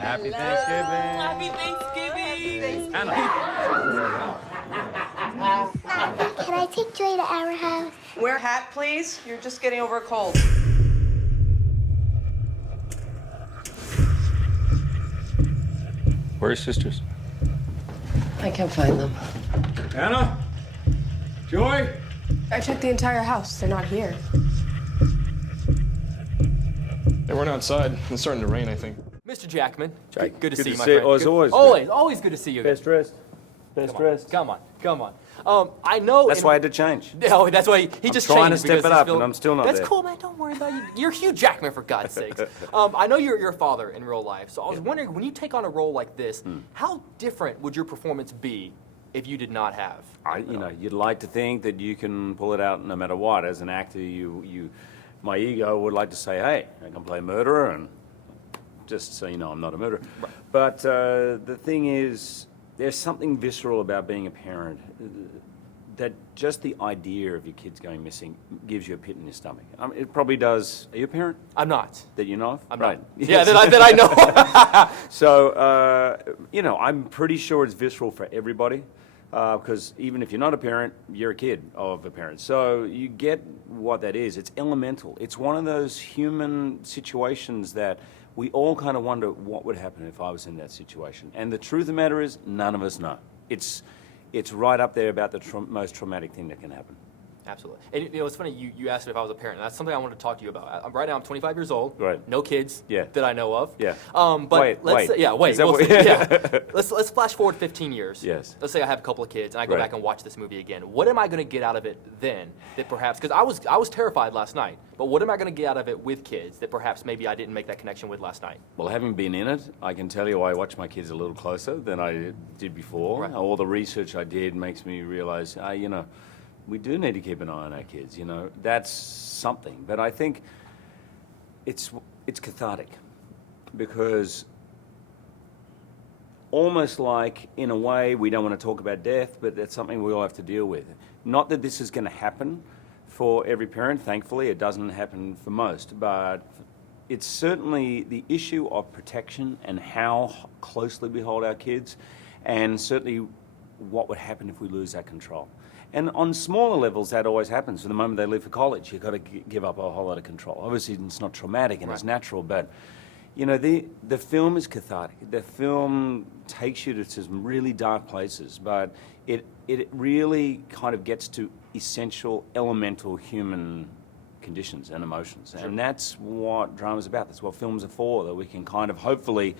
Happy Thanksgiving. Happy Thanksgiving. Anna. Can I take Joy to our house? Wear a hat, please. You're just getting over a cold. Where are your sisters? I can't find them. Anna? Joy? I checked the entire house. They're not here. They weren't outside. It's starting to rain, I think. Mr. Jackman, Jake, good to see you, my you. friend. Oh, as always. Always good to see you. Best dressed. Best dressed. Come on. I know. That's why I had to change. Oh, that's why he just trying to changed step because it he's up, feeling- and I'm still not That's there. cool, man. Don't worry about it. You're Hugh Jackman, for God's sakes. I know you're your father in real life, so I was wondering, when you take on a role like this, how different would your performance be if you did not have? You'd like to think that you can pull it out no matter what. As an actor, my ego would like to say, hey, I can play a murderer, and just so you know, I'm not a murderer. Right. But the thing is, there's something visceral about being a parent. That just the idea of your kids going missing gives you a pit in your stomach. It probably does. Are you a parent? I'm not. That you know of? I'm right. not. Yeah, that I know. So, I'm pretty sure it's visceral for everybody. Because even if you're not a parent, you're a kid of a parent. So you get what that is. It's elemental. It's one of those human situations that we all kind of wonder what would happen if I was in that situation. And the truth of the matter is, none of us know. It's right up there about the most traumatic thing that can happen. Absolutely. And it's funny, you asked me if I was a parent, and that's something I wanted to talk to you about. Right now, I'm 25 years old. Right. No kids that I know of. Yeah. But wait. Wait. Is that what- Let's flash forward 15 years. Yes. Let's say I have a couple of kids, and I go Right. back and watch this movie again. What am I going to get out of it then that perhaps, because I was terrified last night, but what am I going to get out of it with kids that perhaps maybe I didn't make that connection with last night? Well, having been in it, I can tell you I watch my kids a little closer than I did before. Right. All the research I did makes me realize, we do need to keep an eye on our kids. That's something. But I think it's cathartic because almost like, in a way, we don't want to talk about death, but that's something we all have to deal with. Not that this is going to happen for every parent. Thankfully, it doesn't happen for most, but it's certainly the issue of protection and how closely we hold our kids, and certainly what would happen if we lose that control. And on smaller levels, that always happens. From the moment they leave for college, you've got to give up a whole lot of control. Obviously, it's not traumatic and it's natural, but the film is cathartic. The film takes you to some really dark places, but it really kind of gets to essential, elemental human conditions and emotions. Sure. And that's what drama's about. That's what films are for, that we can kind of hopefully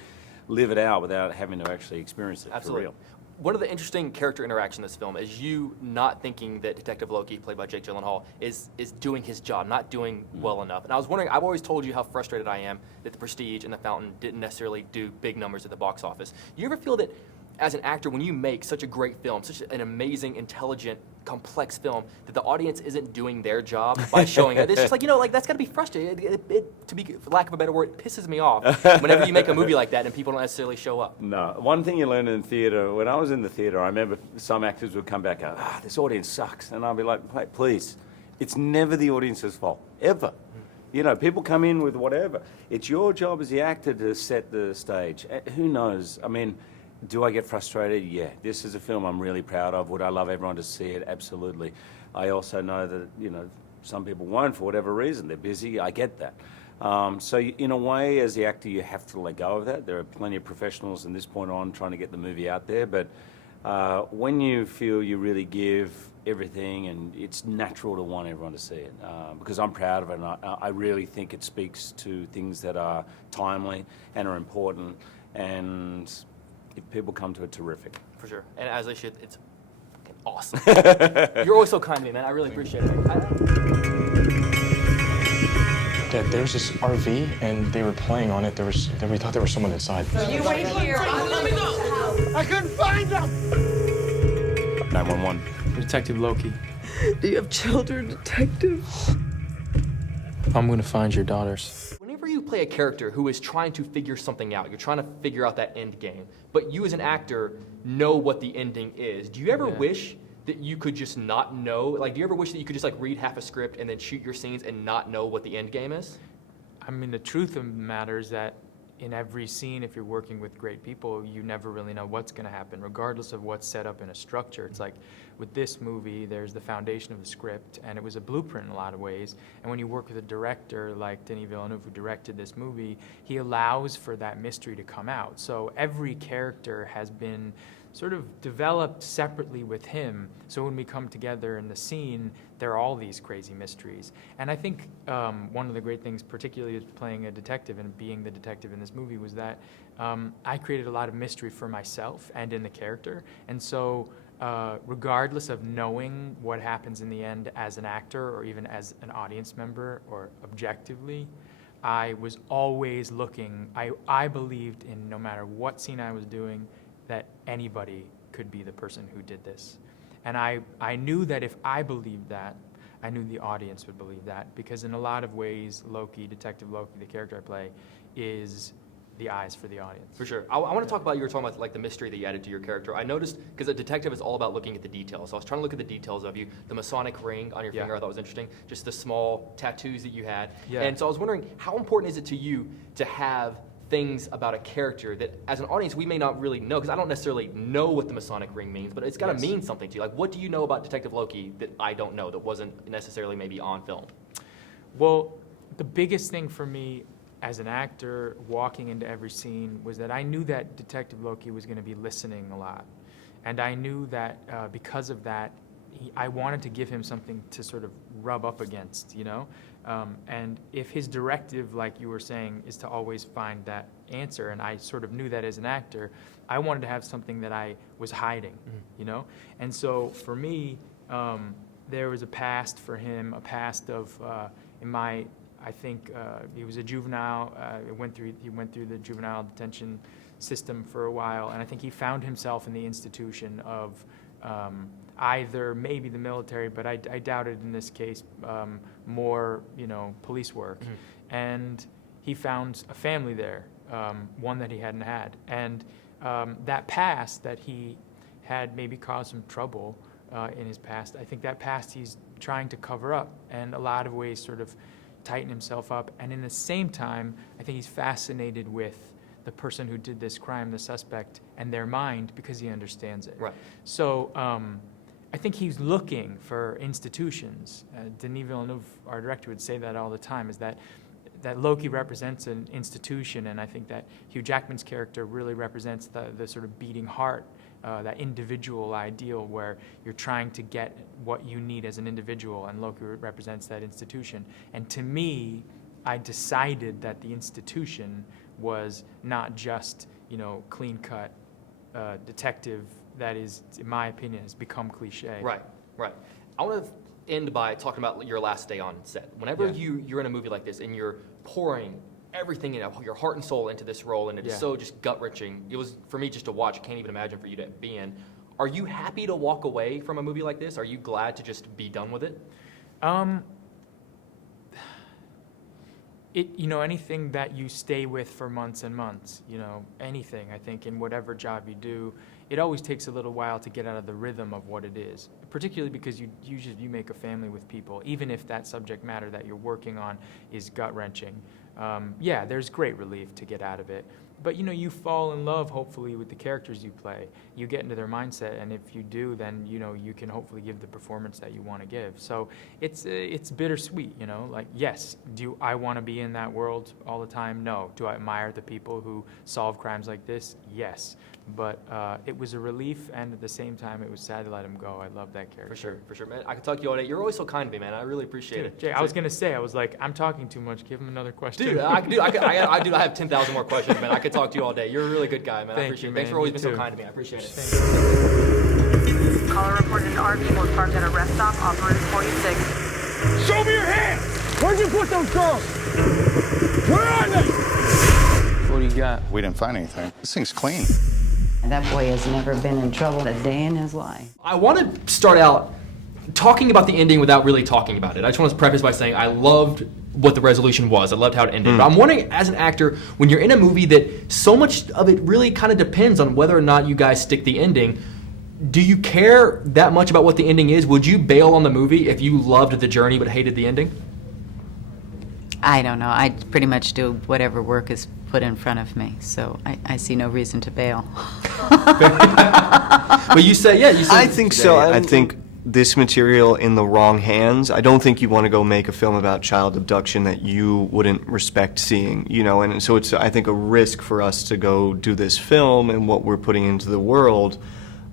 live it out without having to actually experience it. Absolutely. For real. One of the interesting character interaction in this film is you not thinking that Detective Loki, played by Jake Gyllenhaal, is doing his job, not doing well enough. And I was wondering, I've always told you how frustrated I am that The Prestige and The Fountain didn't necessarily do big numbers at the box office. Do you ever feel that, as an actor, when you make such a great film, such an amazing, intelligent, complex film, that the audience isn't doing their job by showing it? It's just like, that's got to be frustrating. To be, for lack of a better word, it pisses me off whenever you make a movie like that and people don't necessarily show up. No. One thing you learn in theatre, when I was in the theatre, I remember some actors would come back and go, this audience sucks. And I'd be like, hey, please, it's never the audience's fault, ever. People come in with whatever. It's your job as the actor to set the stage. Who knows? I mean, do I get frustrated? Yeah. This is a film I'm really proud of. Would I love everyone to see it? Absolutely. I also know that, some people won't for whatever reason. They're busy. I get that. So in a way, as the actor, you have to let go of that. There are plenty of professionals from this point on trying to get the movie out there. But when you feel you really give everything, and it's natural to want everyone to see it, because I'm proud of it, and I really think it speaks to things that are timely and are important. And if people come to it, terrific. For sure. And as they should, it's fucking awesome. You're always so kind to me, man. I really appreciate it. Dad, there was this RV, and they were playing on it. We thought there was someone inside. You wait here. Let me go! I couldn't find them! 911. Detective Loki. Do you have children, Detective? I'm gonna find your daughters. Whenever you play a character who is trying to figure something out, you're trying to figure out that end game, but you as an actor know what the ending is, do you ever wish that you could just not know? Like, do you ever wish that you could just read half a script and then shoot your scenes and not know what the end game is? I mean, the truth of the matter is that in every scene, if you're working with great people, you never really know what's going to happen, regardless of what's set up in a structure. It's like with this movie, there's the foundation of the script, and it was a blueprint in a lot of ways. And when you work with a director like Denis Villeneuve, who directed this movie, he allows for that mystery to come out. So every character has been sort of developed separately with him. So when we come together in the scene, there are all these crazy mysteries. And I think one of the great things, particularly as playing a detective and being the detective in this movie, was that I created a lot of mystery for myself and in the character. And so regardless of knowing what happens in the end as an actor or even as an audience member or objectively, I was always looking, I believed in no matter what scene I was doing, that anybody could be the person who did this. And I knew that if I believed that, I knew the audience would believe that, because in a lot of ways, Loki, Detective Loki, the character I play, is the eyes for the audience. For sure. I want to talk about, you were talking about like the mystery that you added to your character. I noticed, because a detective is all about looking at the details. So I was trying to look at the details of you. The Masonic ring on your finger I thought was interesting. Just the small tattoos that you had. Yeah. And so I was wondering, how important is it to you to have things about a character that as an audience we may not really know, because I don't necessarily know what the Masonic ring means, but it's got to mean something to you. Like, what do you know about Detective Loki that I don't know, that wasn't necessarily maybe on film? Well, the biggest thing for me as an actor walking into every scene was that I knew that Detective Loki was going to be listening a lot. And I knew that because of that, I wanted to give him something to sort of rub up against, you know? And if his directive, like you were saying, is to always find that answer, and I sort of knew that as an actor, I wanted to have something that I was hiding, you know? And so for me, there was a past for him, a past of, I think he was a juvenile, he went through the juvenile detention system for a while, and I think he found himself in the institution of either maybe the military, but I doubted in this case more, you know, police work. And he found a family there, one that he hadn't had. And that past that he had maybe caused some trouble in his past, I think that past he's trying to cover up, and a lot of ways sort of tighten himself up. And in the same time, I think he's fascinated with the person who did this crime, the suspect, and their mind, because he understands it. Right. So I think he's looking for institutions. Denis Villeneuve, our director, would say that all the time, is that Loki represents an institution, and I think that Hugh Jackman's character really represents the sort of beating heart, that individual ideal where you're trying to get what you need as an individual, and Loki represents that institution. And to me, I decided that the institution was not just, you know, clean-cut detective that is, in my opinion, has become cliche. Right. I want to end by talking about your last day on set. Whenever you're in a movie like this and you're pouring everything in, your heart and soul into this role, and it is so just gut-wrenching. It was, for me, just to watch. I can't even imagine for you to be in. Are you happy to walk away from a movie like this? Are you glad to just be done with it? You know, anything that you stay with for months and months, you know, anything, I think, in whatever job you do, it always takes a little while to get out of the rhythm of what it is, particularly because you make a family with people, even if that subject matter that you're working on is gut-wrenching. There's great relief to get out of it. But, you know, you fall in love, hopefully, with the characters you play. You get into their mindset, and if you do, then, you know, you can hopefully give the performance that you want to give. So it's bittersweet, you know? Like, yes, do I want to be in that world all the time? No. Do I admire the people who solve crimes like this? Yes. But it was a relief, and at the same time, it was sad to let him go. I love that character. For sure, man. I could talk to you all day. You're always so kind to me, man. I really appreciate it. Jay, I was going to say, I was like, I'm talking too much. Give him another question. Dude, I have 10,000 more questions, man. I could talk to you all day. You're a really good guy, man. I appreciate it. Thanks for always being so kind to me. I appreciate it. Caller reported an RV was parked at a rest stop off Route 46. Show me your hands! Where'd you put those girls? Where are they? What do you got? We didn't find anything. This thing's clean. That boy has never been in trouble a day in his life. I want to start out talking about the ending without really talking about it. I just want to preface by saying I loved what the resolution was. I loved how it ended. But I'm wondering, as an actor, when you're in a movie that so much of it really kind of depends on whether or not you guys stick the ending, do you care that much about what the ending is? Would you bail on the movie if you loved the journey but hated the ending? I don't know. I pretty much do whatever work is put in front of me. So I see no reason to bail. But you said, yeah, you said. I think so. I think this material in the wrong hands, I don't think you want to go make a film about child abduction that you wouldn't respect seeing, you know, and so it's, I think, a risk for us to go do this film and what we're putting into the world.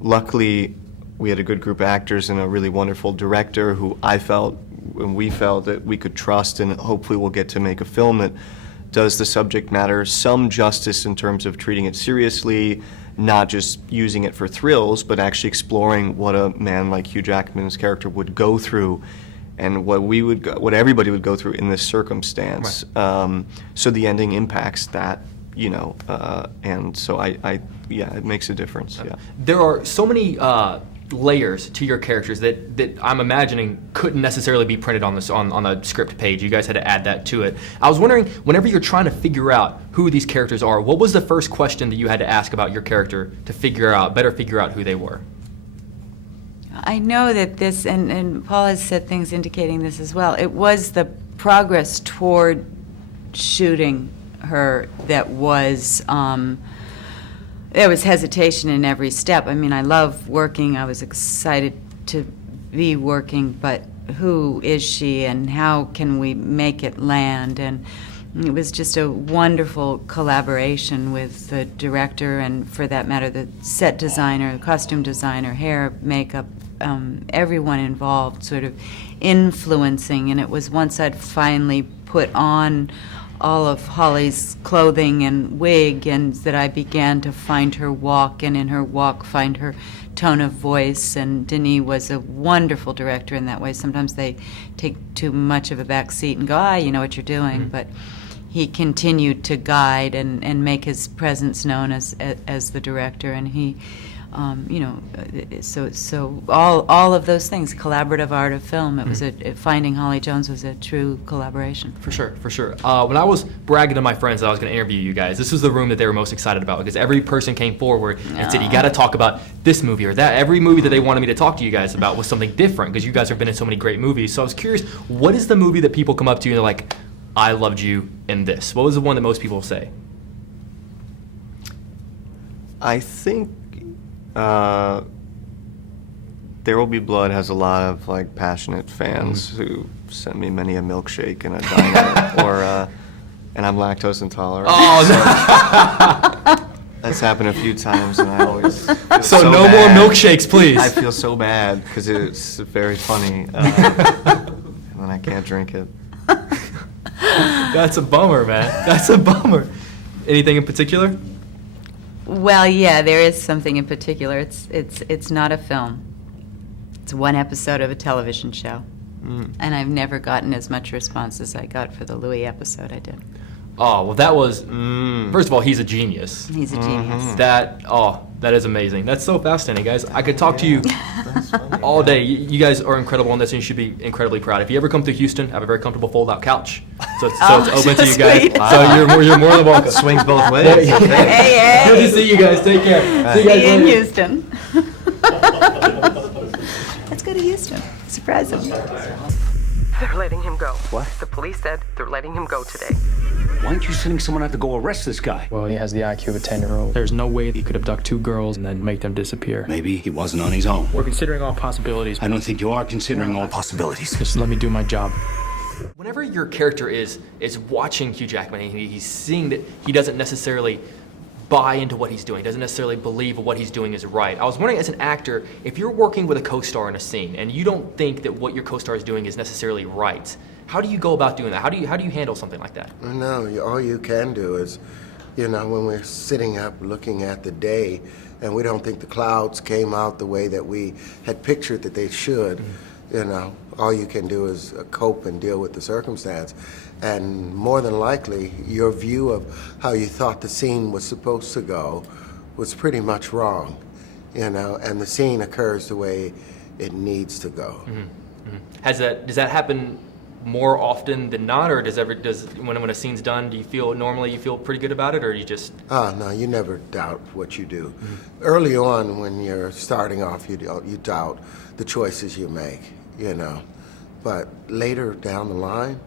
Luckily, we had a good group of actors and a really wonderful director who I felt and we felt that we could trust, and hopefully we'll get to make a film that does the subject matter some justice in terms of treating it seriously, not just using it for thrills, but actually exploring what a man like Hugh Jackman's character would go through and what everybody would go through in this circumstance. Right. So the ending impacts that, you know, and so yeah, it makes a difference, yeah. There are so many layers to your characters that I'm imagining couldn't necessarily be printed on the script page. You guys had to add that to it. I was wondering, whenever you're trying to figure out who these characters are, what was the first question that you had to ask about your character to better figure out who they were? I know that this, and Paul has said things indicating this as well, it was the progress toward shooting her that was, there was hesitation in every step. I mean, I love working. I was excited to be working, but who is she and how can we make it land? And it was just a wonderful collaboration with the director and, for that matter, the set designer, the costume designer, hair, makeup, everyone involved sort of influencing. And it was once I'd finally put on all of Holly's clothing and wig, and that I began to find her walk, and in her walk find her tone of voice. And Denis was a wonderful director in that way. Sometimes they take too much of a back seat and go, you know what you're doing, but he continued to guide and make his presence known as the director, and he you know, so all of those things, collaborative art of film. It was finding Holly Jones was a true collaboration. For sure, for sure. When I was bragging to my friends that I was going to interview you guys, this was the room that they were most excited about, because every person came forward and said, you got to talk about this movie or that. Every movie that they wanted me to talk to you guys about was something different, because you guys have been in so many great movies. So I was curious, what is the movie that people come up to you and they're like, I loved you in this? What was the one that most people say? I think There Will Be Blood has a lot of like passionate fans who sent me many a milkshake and a dino, or and I'm lactose intolerant. Oh, so that's happened a few times, and I always feel so no bad. More milkshakes, please. I feel so bad because it's very funny, and then I can't drink it. That's a bummer, man. That's a bummer. Anything in particular? Well, yeah, there is something in particular. It's not a film. It's one episode of a television show. And I've never gotten as much response as I got for the Louis episode I did. Oh, well, that was, first of all, he's a genius. He's a genius. That is amazing. That's so fascinating, guys. I could talk to you all day. You guys are incredible on this, and you should be incredibly proud. If you ever come to Houston, I have a very comfortable fold-out couch. So it's open to you guys. Sweet. So you're more than welcome. Swings both ways. Hey. Good to see you guys. Take care. See you guys See you in later. Houston. Let's go to Houston. Surprise him. They're letting him go. What? The police said they're letting him go today. Why aren't you sending someone out to go arrest this guy? Well, he has the IQ of a 10-year-old. There's no way he could abduct 2 girls and then make them disappear. Maybe he wasn't on his own. We're considering all possibilities. I don't think you are considering all possibilities. Just let me do my job. Whenever your character is watching Hugh Jackman, and he's seeing that he doesn't necessarily buy into what he's doing, doesn't necessarily believe what he's doing is right. I was wondering, as an actor, if you're working with a co-star in a scene and you don't think that what your co-star is doing is necessarily right, how do you go about doing that? How do you handle something like that? No, all you can do is, you know, when we're sitting up looking at the day and we don't think the clouds came out the way that we had pictured that they should, you know, all you can do is cope and deal with the circumstance. And more than likely, your view of how you thought the scene was supposed to go was pretty much wrong, you know, and the scene occurs the way it needs to go. Does that happen more often than not, or when a scene's done, do you feel pretty good about it, or do you just? No, you never doubt what you do. Early on, when you're starting off, you doubt the choices you make, you know. But later down the line,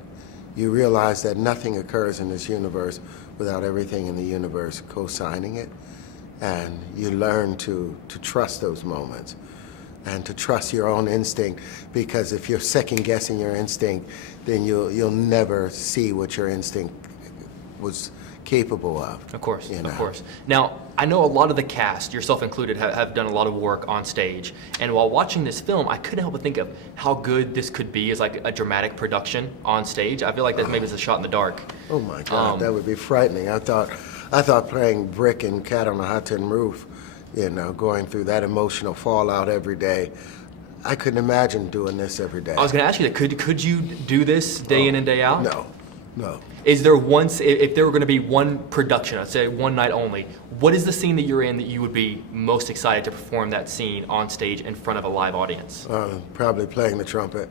you realize that nothing occurs in this universe without everything in the universe co-signing it. And you learn to trust those moments and to trust your own instinct, because if you're second guessing your instinct, then you'll never see what your instinct was capable of. Of course, you know? of course. Now, I know a lot of the cast, yourself included, have done a lot of work on stage. And while watching this film, I couldn't help but think of how good this could be as like a dramatic production on stage. I feel like that maybe is a shot in the dark. Oh my God, that would be frightening. I thought playing Brick and Cat on a Hot Tin Roof, you know, going through that emotional fallout every day, I couldn't imagine doing this every day. I was going to ask you that. Could you do this day in and day out? No. Is there if there were going to be one production, I'd say one night only, what is the scene that you're in that you would be most excited to perform that scene on stage in front of a live audience? Probably playing the trumpet.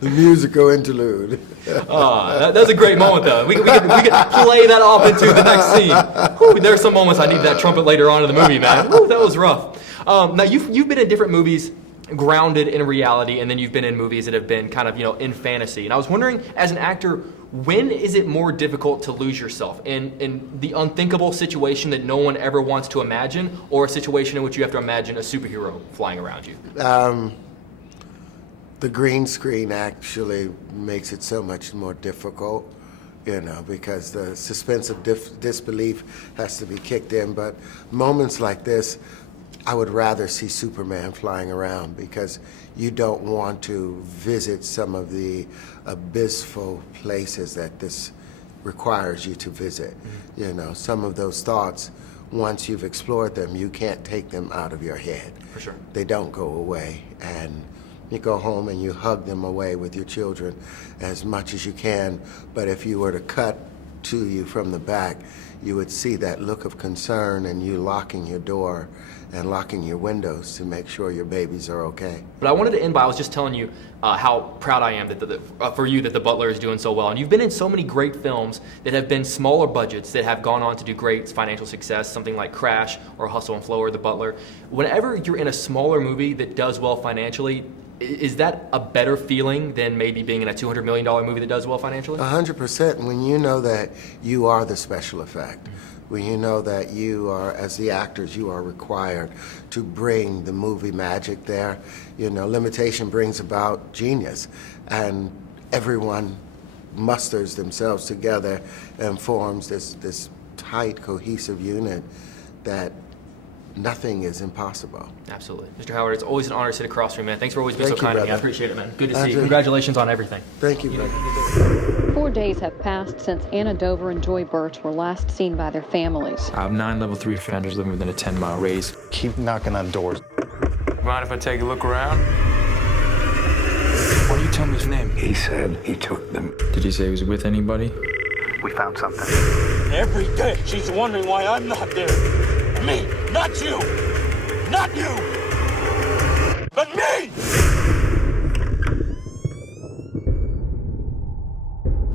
The musical interlude. That's a great moment, though. We could play that off into the next scene. Whew, there's some moments I need that trumpet later on in the movie, man. Whew, that was rough. Now, you've been in different movies grounded in reality, and then you've been in movies that have been kind of, in fantasy. And I was wondering, as an actor, when is it more difficult to lose yourself? In the unthinkable situation that no one ever wants to imagine, or a situation in which you have to imagine a superhero flying around you? The green screen actually makes it so much more difficult, because the suspense of disbelief has to be kicked in. But moments like this, I would rather see Superman flying around, because you don't want to visit some of the abyssal places that this requires you to visit. Some of those thoughts, once you've explored them, you can't take them out of your head. For sure. They don't go away. And you go home and you hug them away with your children as much as you can. But if you were to cut to you from the back, you would see that look of concern and you locking your door and locking your windows to make sure your babies are okay. But I wanted to end by, I was just telling you how proud I am that for you that The Butler is doing so well. And you've been in so many great films that have been smaller budgets that have gone on to do great financial success, something like Crash or Hustle and Flow or The Butler. Whenever you're in a smaller movie that does well financially, is that a better feeling than maybe being in a $200 million movie that does well financially? 100%. When you know that you are the special effect, when you know that you are, as the actors, you are required to bring the movie magic there. Limitation brings about genius, and everyone musters themselves together and forms this tight, cohesive unit that nothing is impossible. Absolutely. Mr. Howard, it's always an honor to sit across from you, man. Thanks for always being so kind to me. I appreciate it, man. Good to see you. Congratulations on everything. Thank you, brother. 4 days have passed since Anna Dover and Joy Birch were last seen by their families. I have 9 level 3 offenders living within a 10-mile radius. Keep knocking on doors. Mind if I take a look around? Why do you tell me his name? He said he took them. Did he say he was with anybody? We found something. Every day she's wondering why I'm not there. Me, not you. Not you. But me!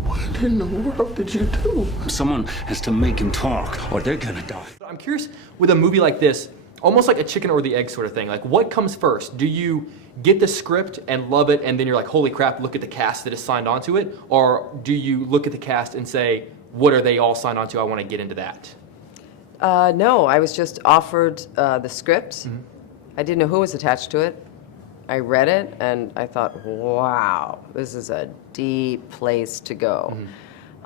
What in the world did you do? Someone has to make him talk, or they're gonna die. I'm curious, with a movie like this, almost like a chicken or the egg sort of thing, like what comes first? Do you get the script and love it, and then you're like, holy crap, look at the cast that is signed onto it? Or do you look at the cast and say, what are they all signed onto? I want to get into that. No, I was just offered the script. I didn't know who was attached to it. I read it and I thought, wow, this is a deep place to go.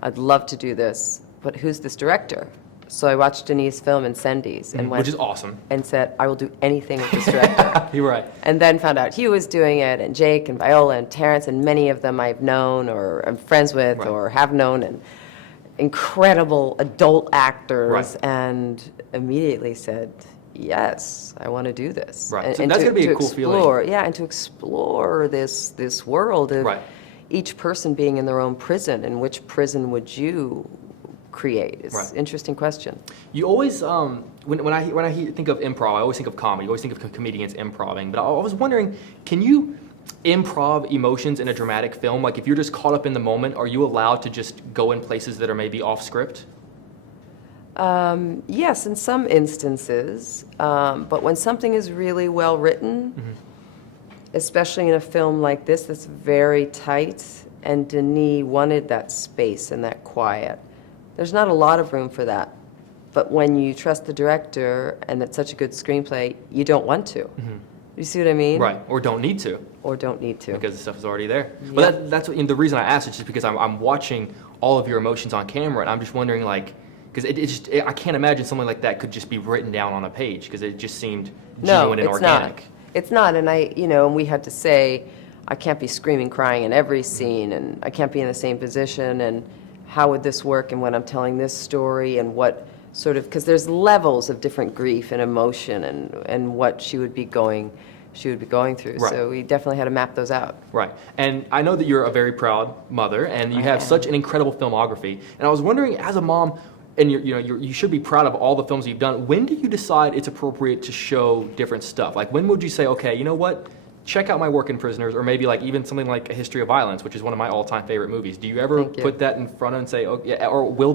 I'd love to do this, but who's this director? So I watched Denis' film Incendies and went, which is awesome, and said, I will do anything with this director. You're right. And then found out Hugh was doing it, and Jake and Viola and Terrence, and many of them I've known or I'm friends with or have known, and incredible adult actors, and immediately said, yes, I want to do this. Right. And, So and that's to, going to be to a cool explore, feeling. Yeah, and to explore this world of each person being in their own prison, and which prison would you create? It's an interesting question. You always, when I think of improv, I always think of comedy. I always think of comedians improving. But I was wondering, can you improv emotions in a dramatic film? Like if you're just caught up in the moment, are you allowed to just go in places that are maybe off script? Yes, in some instances. But when something is really well written, especially in a film like this that's very tight And Denis wanted that space and that quiet. There's not a lot of room for that. But when you trust the director and it's such a good screenplay, you don't want to. You see what I mean? Right, or don't need to. Or don't need to. Because the stuff is already there. But that's what, the reason I asked is just because I'm watching all of your emotions on camera, and I'm just wondering, like, because I can't imagine something like that could just be written down on a page, because it just seemed genuine and organic. Not. It's not, and and we had to say, I can't be screaming, crying in every scene, and I can't be in the same position, and how would this work, and when I'm telling this story, and what sort of, because there's levels of different grief and emotion, and what she would be going through. Right. So we definitely had to map those out. Right. And I know that you're a very proud mother, and you have such an incredible filmography. And I was wondering, as a mom, and you should be proud of all the films you've done, when do you decide it's appropriate to show different stuff? Like, when would you say, okay, you know what? Check out my work in Prisoners, or maybe like even something like A History of Violence, which is one of my all-time favorite movies. Do you ever put that in front of and say, oh, yeah, or will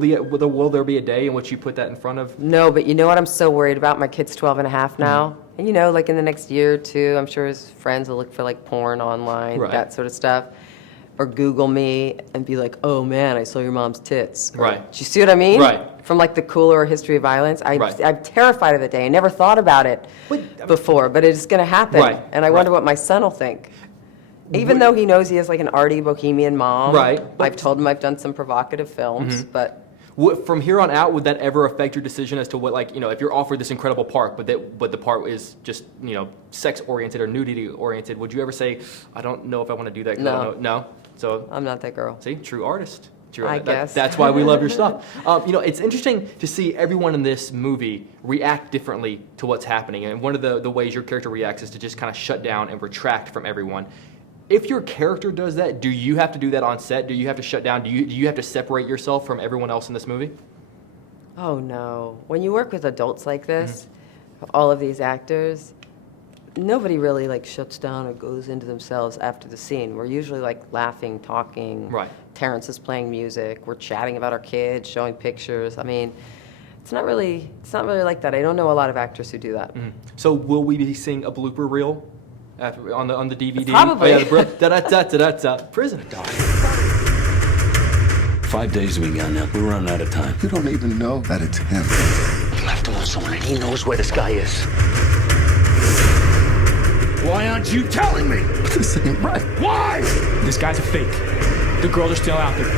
there be a day in which you put that in front of? No, but you know what I'm so worried about? My kid's 12 and a half now. And like in the next year or two, I'm sure his friends will look for like porn online, that sort of stuff. Or Google me and be like, oh man, I saw your mom's tits. Right. Do you see what I mean? Right. From like the cooler History of Violence. I'm terrified of the day. I never thought about it before, but it's going to happen. Right. And I wonder what my son will think. Even though he knows he has like an arty bohemian mom. Right. I've told him I've done some provocative films, but... From here on out, would that ever affect your decision as to what, like, if you're offered this incredible part, but the part is just, sex-oriented or nudity-oriented, would you ever say, I don't know if I want to do that? No? So I'm not that girl. See, true artist. I guess. That's why we love your stuff. It's interesting to see everyone in this movie react differently to what's happening. And one of the ways your character reacts is to just kind of shut down and retract from everyone. If your character does that, do you have to do that on set? Do you have to shut down? Do you have to separate yourself from everyone else in this movie? Oh, no. When you work with adults like this, all of these actors, nobody really like shuts down or goes into themselves after the scene. We're usually like laughing, talking. Right. Terrence is playing music. We're chatting about our kids, showing pictures. I mean, it's not really like that. I don't know a lot of actors who do that. So will we be seeing a blooper reel on the DVD? Probably. Oh, yeah, Prison Dog. 5 days we got now. We're running out of time. You don't even know that it's him. You have to know someone, and he knows where this guy is. Why aren't you telling me? This ain't right. Why? This guy's a fake. The girls are still out there.